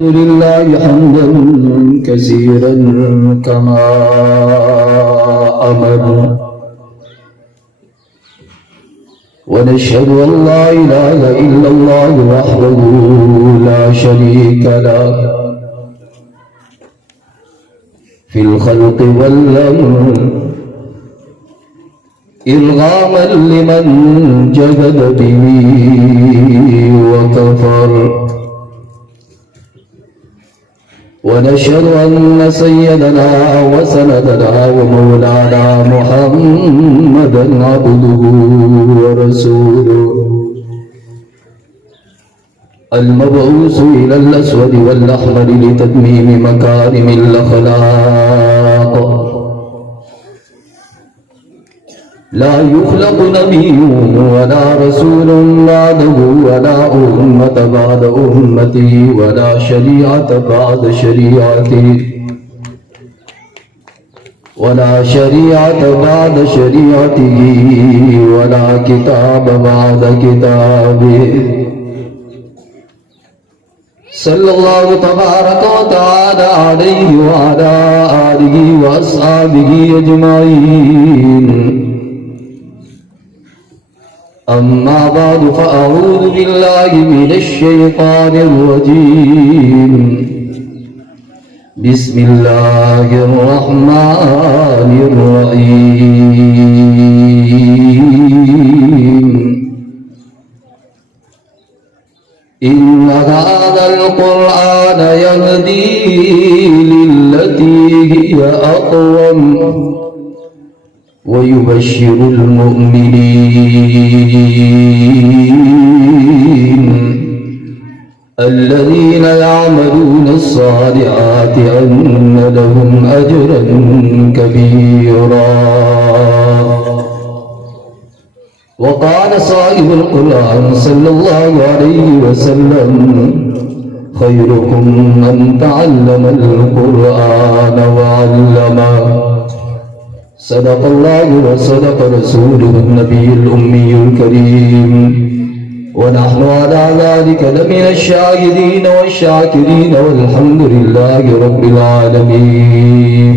لله حمدا كثيرا كما أمر، ونشهد أن لا إله إلا الله وحده لا شريك له في الخلق والأمر، إرغاما لمن جحد به وكفر. ونشهد أن سيدنا وسندنا ومولانا محمدا عبده ورسوله المبعوث إلى الأسود والأحمر لتتميم مكارم الأخلاق. لا يخلق نبي ولا رسول بعده، ولا أمة بعد أمتي، ولا شريعة بعد شريعتي، ولا شريعة بعد شريعته، ولا كتاب بعد كتابه. صلى الله تبارك وتعالى عليه وعلى آله وأصحابه أجمعين. أما بعد، فأعوذ بالله من الشيطان الرجيم. بسم الله الرحمن الرحيم. إن هذا القرآن يهدي للتي هي أقوم، ويبشر المؤمنين الذين يعملون الصالحات أن لهم أجرا كبيرا. وقال صاحب القرآن صلى الله عليه وسلم: خيركم من تعلم القرآن وعلمه. صدق الله وصدق رسوله النبي الأمي الكريم، ونحن على ذلك لمن الشاهدين والشاكرين، والحمد لله رب العالمين.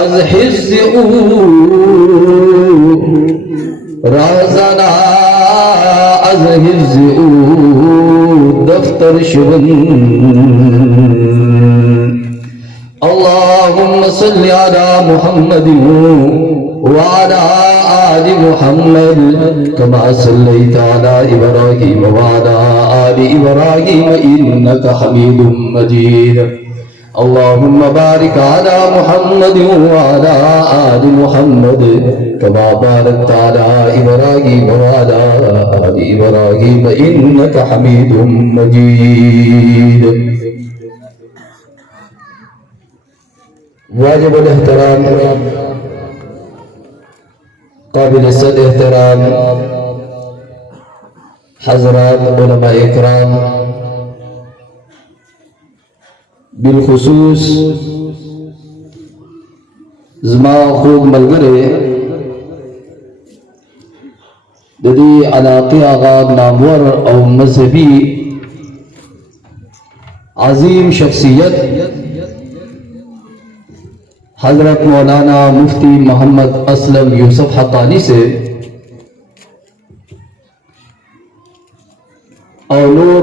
az hizzi razana az hizzi daftar şivan. Allahumma salli ala Muhammadin wa ala ali Muhammad kama sallaita ala Ibrahim wa ala ali Ibrahim innaka Hamidum Majid. اللهم بارك على محمد وعلى آل محمد كما باركت على إبراهيم وعلى آل إبراهيم إنك حميد مجيد. واجب الاحترام قابل الصد احترام حضرات علماء اکرام، بالخصوص زما خوب ملګری د دې علاقې هغه نامور او مذهبي عظیم شخصیت حضرت مولانا مفتی محمد اسلم یوسف حقانی سے اور نور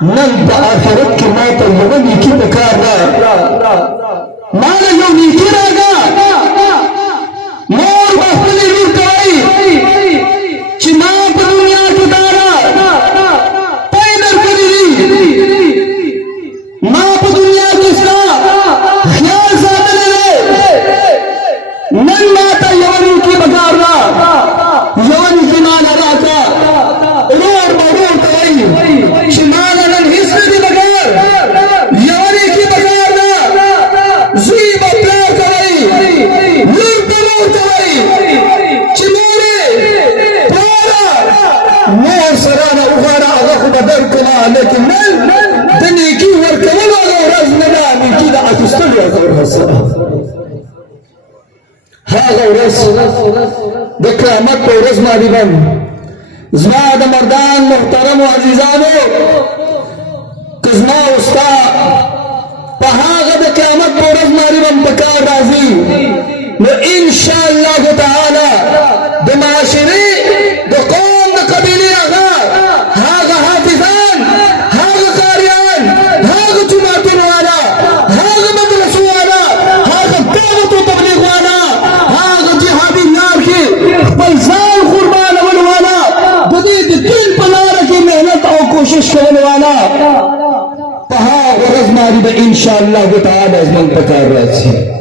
نن په آخرت کې ماته یوه نیکي پکار ده ماله یو نیکي راکړه مور به خپلې لور ته وایي چې ما په دنیا کې تاله پی درکړي دي ما په دنیا کې ستا خیال ساتلی دی نن ماته یوه نیکي پکار ده یوه نیکي ماله راکړه ورور به ورور ته وایي چې ماله نن هېڅ نه دي پکار یوه نیکي پکار ده زوی به پلار ته وایي لور به مور ته وایي چې مورې پلاره مور سره نه وغواړه هغه خو به درکړه لیکن نن د نیکي ورکولو هغه ورځ نه ده نیکي د اخیستلو هغه ورځ ده هغه ورځ د قیامت په ورځ مالیګان زما د مردان محترم و عزیزانو که زما او ستا په هغه د قیامت په ورځ مالیګان په کار راځي نو انشاءالله تعالی د معاشرې د قوم د قبیلې هغه حافظان هغه قاریان هغه جماعتون والا هغه مدرسو والا هغه دعوت و تبلیغ والا هغه جهادي لار کې خپل ځان قربانولو والا د دې د دین په لاره کې محنت او کوشش کولو والا په هغه ورځ باندې به انشاءالله تعالی زموږ په کار راځي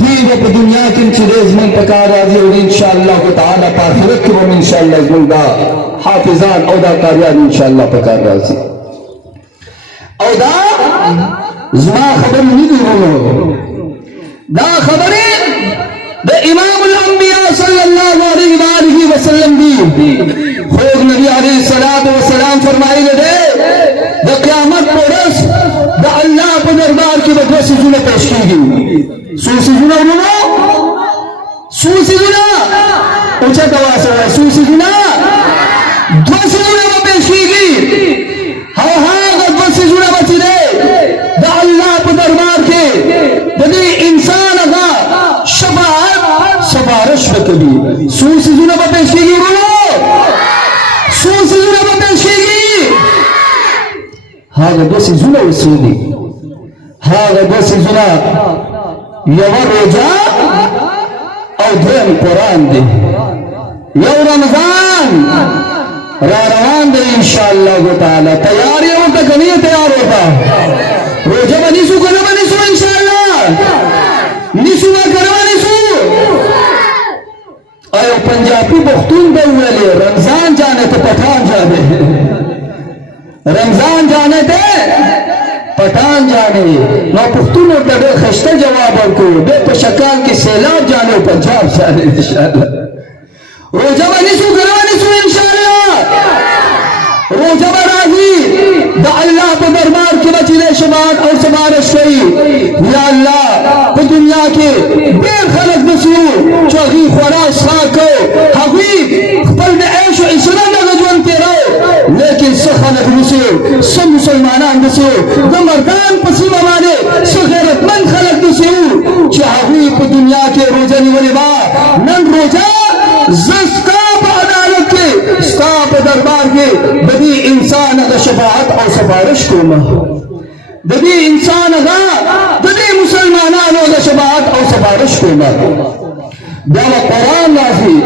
دوی به په دنیا کې چې زموږ په کار راځي او انشاءالله تعالی په آخرت کې به انشاءالله زموږ دا حافظان او دا قاریان انشاءالله په کار راځي او دا زما خبرې نه دي ورونو دا خبرې د امام الانبیاء صلی الله علیه و آله وسلم دي خوږ نبی علیه الصلاة والسلام فرمایلی دی د قیامت په ورځ د الله په دربار کې به دوه څیزونه پیش کېږي څو څیزونه ورونو څو څیزونه اوچت اواز سره څو څیزونه دوه څیزونه به پیش کېږي او هغه دوه څیزونه به چې دی د الله په دربار کې د دې انسان هغه شفاعت سفارش به کوي څو څیزونه به پیش کېږي ورونو څو څیزونه به پیش کېږي هغه دوه څیزونه اوسې دي هغه دوه څیزونه یوه روژه او دویم قرآن دی یو رمضان را روان دی انشاءالله تعالی تیار یې ورته که نه تیار ورته روژه به نیسو که نه به نیسو انشاءالله نیسو به که نه به نیسو ایو پنجابی پختون به وویلې رمضان جانے ته پٹھان جانے رمضان جانے ته پٹھان جانے نو پختون ورته ډېر ښایسته جواب ورکړو بیا په شکال کې سیلاب جانے او پنجاب جانے انشاءالله روژه به نیسو که نه به نیسو انشاءالله روژه به راځي د الله په دربار کې به چې دی شفاعت او سفارش کوي یا الله په دنیا کې ډېر خلک داسې وو چې هغوی خوراک څښاک کو هغوی خپل د عیش و عشرت هغه ژوند تېرو لیکن څه خلک داسې وو څه مسلمانان داسې وو د مردان په سیمه باندې څه غیرتمند خلک داسې وو چې هغوی په دنیا کې روژه نیولې وه نن روژه زه ستا په عدالت کې ستا په دربار کې د دې انسان هغه شفاعت او سفارش کوم د دې انسان هغه د دې مسلمانانو هغه شفاعت او سفارش کوم بیا به قرآن راځي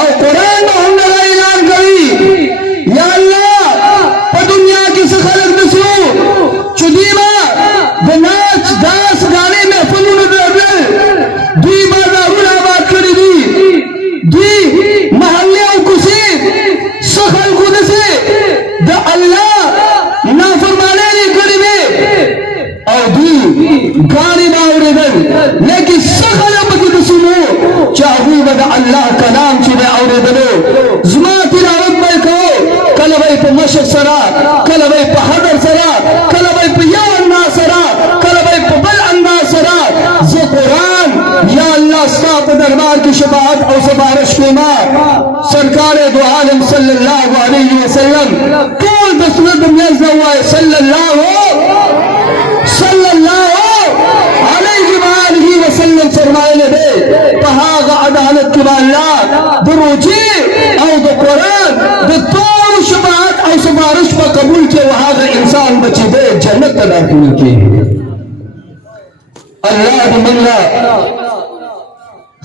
او قرآن به هم هغه اعلان کوي یا الله په دنیا کې څه خلک داسې وو چې دوی به د ناچ داس ګانې محفلونه درلودل دوی بازارونه آباد کړي دي دوی محلې او کوڅې څه خلکو داسې د الله نافرمانۍ یې کړې وې او دوی ګانې به اورېدل لیکن څه خلک پکې داسې وو چې هغوی به د الله کلام چې به اورېدلو زما تلاوت به یې کوو کله به یې په مشق سره کله به یې په حضر سره کله به یې په یو انداز سره کله به یې په بل انداز سره زه قرآن یا الله ستا په دربار کې شفاعت او سفارش کوم سرکار دو عالم صلی الله علیه وسلم ټول د سنت میز نه ووایه صلی الله علیه و آله وسلم فرمایلی دی په هغه عدالت کې به الله د روژې او د قرآن د ټولو شفاعت او سفارش په قبول کې بچی دے جنت تا داخل کی اللہ دی منلا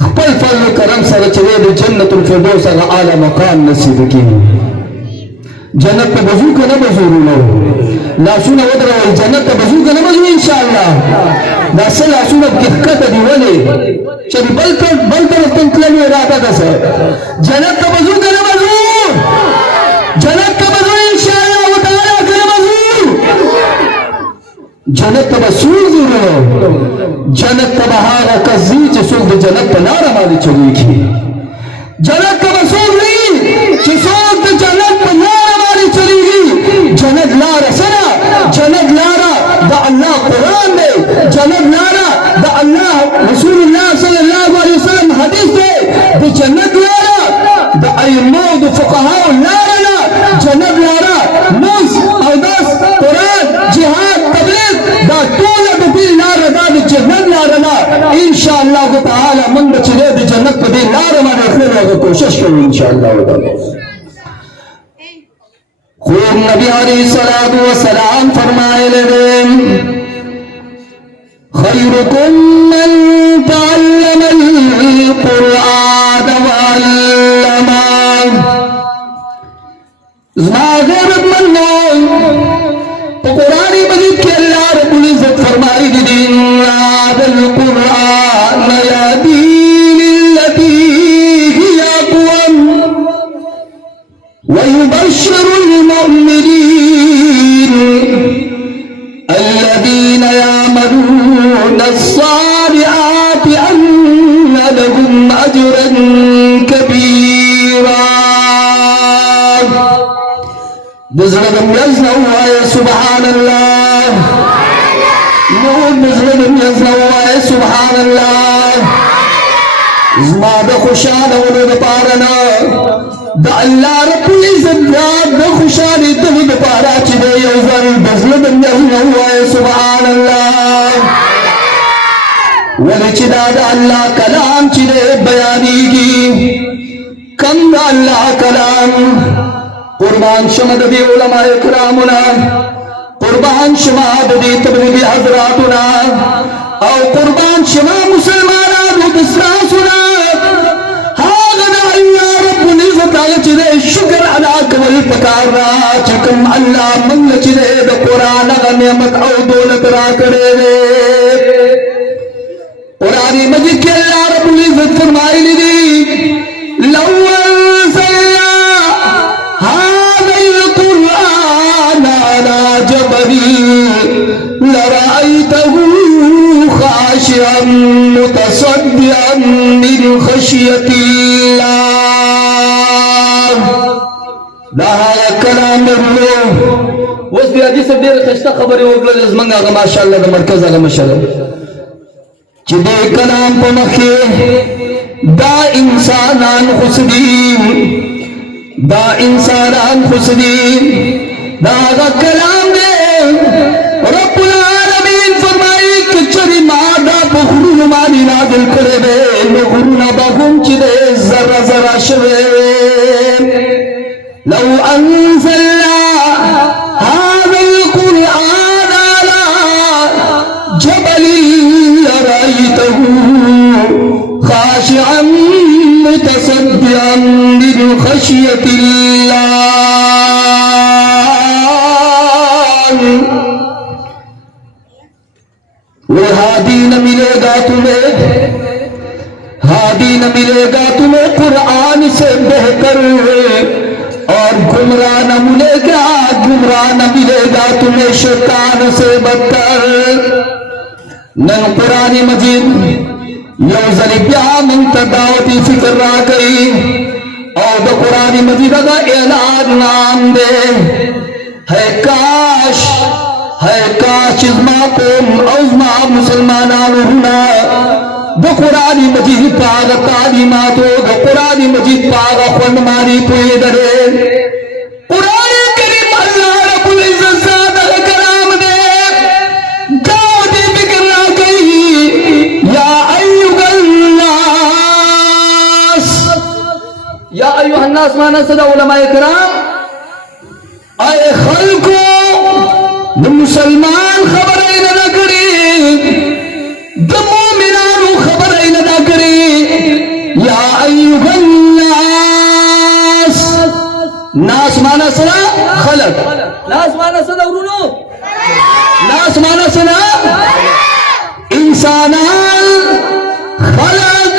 خپل فضل و کرم سره چوے دے جنت الفردوس اغا اعلی مقام نصیب کی جنت تا بزو کنا بزورونو لاسونا ودروی جنت تا بزو کنا بزو انشاءاللہ دا سل لاسونا بکت دیولی چلی بلتر تنکلنی اراتا دا سر جنت تا بزو کنا بزو جنت تا بزو انشاءاللہ وتعالی کنا بزو جنت تا بسور زورونو جنت تا بہارا کزی چی سوک دی جنت تا نارا مالی چلی کی جنت تا بسور لی چی سوک دی جنت تا نارا مالی چلی گی جنت لارا سنا جنت لارا دا اللہ قرآن دے جنت لارا دا اللہ رسول اللہ صلی اللہ علیہ وسلم حدیث دے دا جنت لارا دا ایمو دا فقہاء لارا لا جنت لارا موز اوداس قرآن جہاد تبلیغ دا طولہ دا دی لارا دا دا جنت لارا لا انشاءاللہ تعالی من بچلے دا جنت دا دی لارا ما رکھنے لگا کوشش کرو انشاءاللہ خوب نبی علیہ السلام فرمائے لدیں خیرکم من تعلم القرآن وعلمہ زما غیرت منون تو قرآن مجید کے اللہ رب العزت فرمائی دین هذا القرآن یهدی للتی هی اقوم ويبشر المؤمنين الذين يعملون الصالحات أن لهم أجرا كبيرا بزرگم يزنوا سبحان الله نور بزرگم يزنوا سبحان الله زما دا خوشان ولو دا پارنا دا اللہ رب العزت دا خوشانی دل دا پارا چی دے یوزن بزلدن یزنوا سبحان اللہ ولی چی دا اللہ کلام چی دے بیانی کی کم دا اللہ کلام قربان شمد دی علماء اکرامنا قربان شماد دی تبلیغی حضراتنا او قربان شما مسلمانان و دسراسنا هاغنا اللہ رب العزت آیا چلے شکر علا کول پکار را چکم اللہ منگ چلے دا قرآن اغا نعمت او دولت را کرے دے قرآنی مجید کے اللہ رب العزت فرمائی لی دی لو انزلنا هذا القرآن على جبل لرأيته خاشعا متصدعا من خشية الله دا هذا كلام الروح وس بیا دې سب ډېر خسته خبرې وکړل زمونږ هغه ماشاءالله د مرکز هغه مشر چې دې کلام په مخې دا انسانان خسدي دا انسانان خسدي دا هغه کلام دی رب العالمین فرمائی کہ چری مادا بغرون مانی نازل کرے بے نغرون بغم چی دے ذرہ ذرہ شوے لو انزلنا هذا القرآن على جبل لرأيته خاشعا متصدعا من خشية الله وہ ہادی نہ ملے گا تمہیں ہادی نہ ملے گا تمہیں قرآن سے بہتر اور گمراہ نہ ملے گا تمہیں شیطان سے بدتر نن قرآن مجید یوزلی بیا منت دعوتی فکر را گئی اور دا قرآن مجید دا اعلان نام دے ہے کاش ازما قوم ازما مسلمانان ہونا دا قرآن مجید پاگا تعلیماتو دا قرآن مجید پاگا خونمانی پوئی درے قرآن کریم اللہ رب العزت زیادہ کلام دے دعوتی بکر را گئی یا ایوہ الناس مانا صدا علماء کرام اے خلقو د مسلمان خبره نه ده کړې د مؤمنانو خبره نه ده کړې یا ایها الناس ناس معنا سره خلق ناس معنا سره ورونو ناس معنا سره انسانان خلق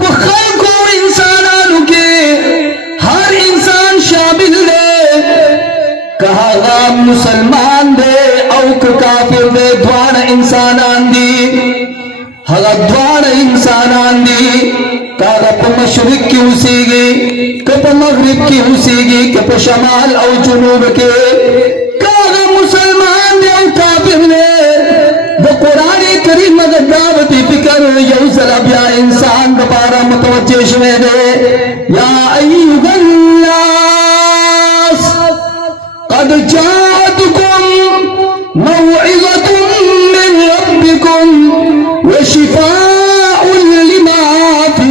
په خلقو انسانانو کې هر انسان شامل دی که هغه مسلمان دی او که کافر دی دواړه انسانان دي هغه دواړه انسانان دي که هغه په مشرق کې اوسېږي که په مغرب کې اوسېږي که په شمال او جنوب کې که هغه مسلمان دی او کافر دی د قرآن کریم د دعوت فکر یو ځل بیا انسان دپاره متوجه شوی دی یا ایها الناس قد جاءتكم موعظة من ربكم وشفاء لما في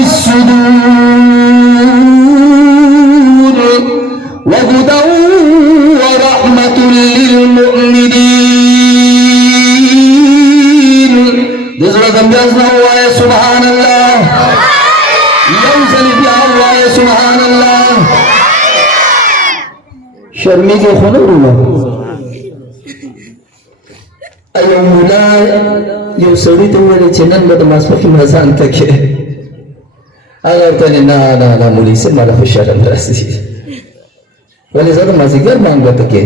الصدور وهدى ورحمة للمؤمنين دزر ذنبيازنا هو سبحان الله يوزل بها الله سبحان الله شرمی کے خلورنا ایو مولا یو سړی ته وویل چې نن به د ماسپښین اذان ته کې هغه ورته ویل نه نه نه مولوي صاحب ما له خو شرم راسي ولې زه د مازدیګر مانځه ته کې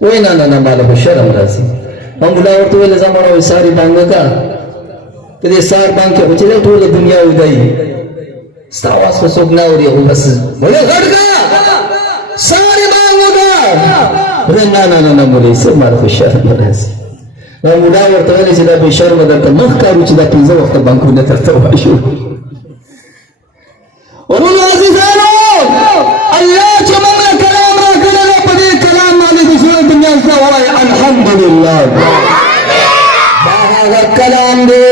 وایي نه نه نه ما له خو شرم راسي مولا ورته ویل زه مړه وایي ساري بانګه کا په دې سار بانګ کې خو چې دی ټوله دنیا ودایي ستا اواز خو څوک نه اوري خو بس ولې غټ کا ساري بانګ وکړه نه نه نه نه مولوي صاحب ما له خو شرم راسي مولا ورته ویل چې دا بې شرمه درته مخ کارو چې دا پنځه وخته بانکونه درته وایو ورونو عزیزانو الله چې موږ له کلام راکړی دی په دې کلام باندې د ټوله دنیا ته ووایي الحمدلله دا هغه کلام دی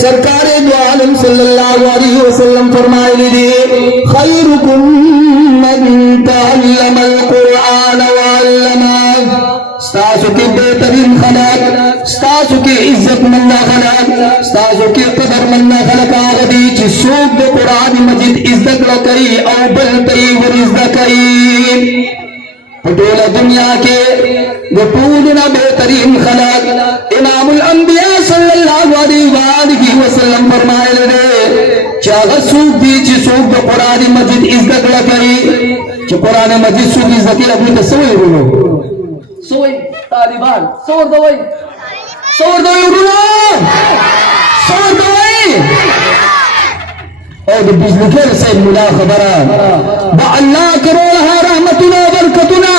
سرکار دو عالم صلی الله علیه وسلم فرمایلی دی خیرکم من تعلم القرآن وعلمه ستاسو کی بہترین خلق ستاسو کی عزت مند خلق ستاسو کی قدر مند خلق آغا دی چی سوک دے قرآن مجید عزت لکئی او بلتی ورزدکئی پٹولا دنیا کے وطولنا بہترین خلق امام الانبیاء صلی اللہ علیہ وآلہ وسلم فرمائے لدے چاگا سوک دی چی سوک دے قرآن مجید عزت لکئی چی قرآن مجید سوک عزت لکئی تسوئی رولو سوي طالبان صور دوي ورونو صور دوي او د بزنکر صاحب مولا خبره با الله کرو لها رحمتنا وبرکتنا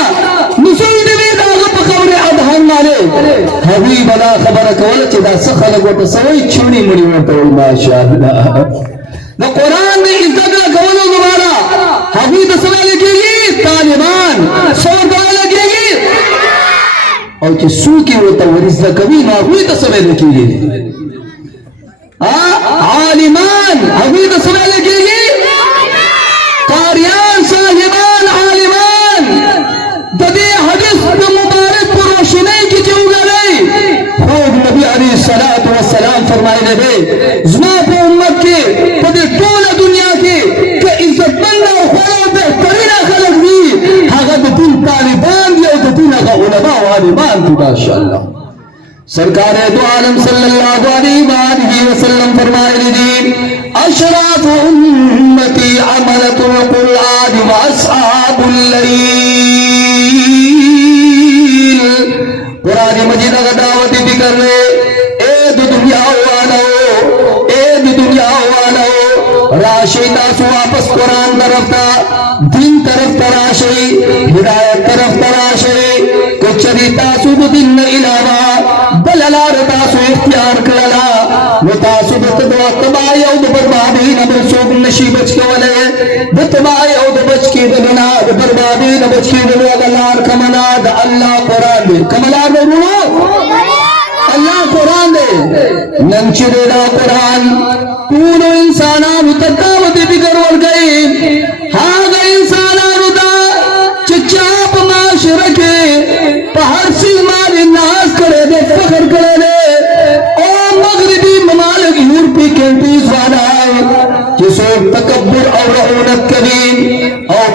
نزول دی دا په خبره اذهان ماله هغوی بلا خبره کوله چې دا څه خلک ورته سوي چونی مړي ورته وي ماشاء الله د قران د عزت کولو دوباره هغوی د سوال کېږي طالبان صور دوی لګېږي او چې څوک یې ورته ورزده کوي نو هغوی ته څه ویل کېږي عالمان هغوی ته څه ویل کېږي قاریان صاحبان عالمان د دې حدیث د مبارک په روشنۍ کې چې وګورئ خوب نبي علیه الصلاة والسلام فرمایلی دی زما په امت کې په دې ټوله دنیا کې که عزتمند او غوره او بهترینه خلک وي هغه د دین طالبان دي او د دین هغه علما او عالمان دي ماشاءالله سرکار دو عالم صلی اللہ علیہ وسلم فرمائے دی اشراف امتی عملت القرآن واصحاب اللیل قرآن مجید کا دعوت فکر رہے اے دنیا والو راشی تاسو واپس قرآن طرف تا دین طرف تراشی ہدایت طرف تراشی کچری تاسو دین علاوہ بللار تاسو اختیار کړلا نو تاسو د تباہی او د بربادی نه بل څوک نشي بچ کولای د تباہی او د بچ کېدلو نه د بربادی نه بچ کېدلو د لار کمنا د الله قرآن دی کملار ورونو الله قرآن دی نن چې دا قرآن ټول انسانانو ته دعوت فکر ورکوي هغه انسانانو ته چې چا په معاشره کې په هر څه باندې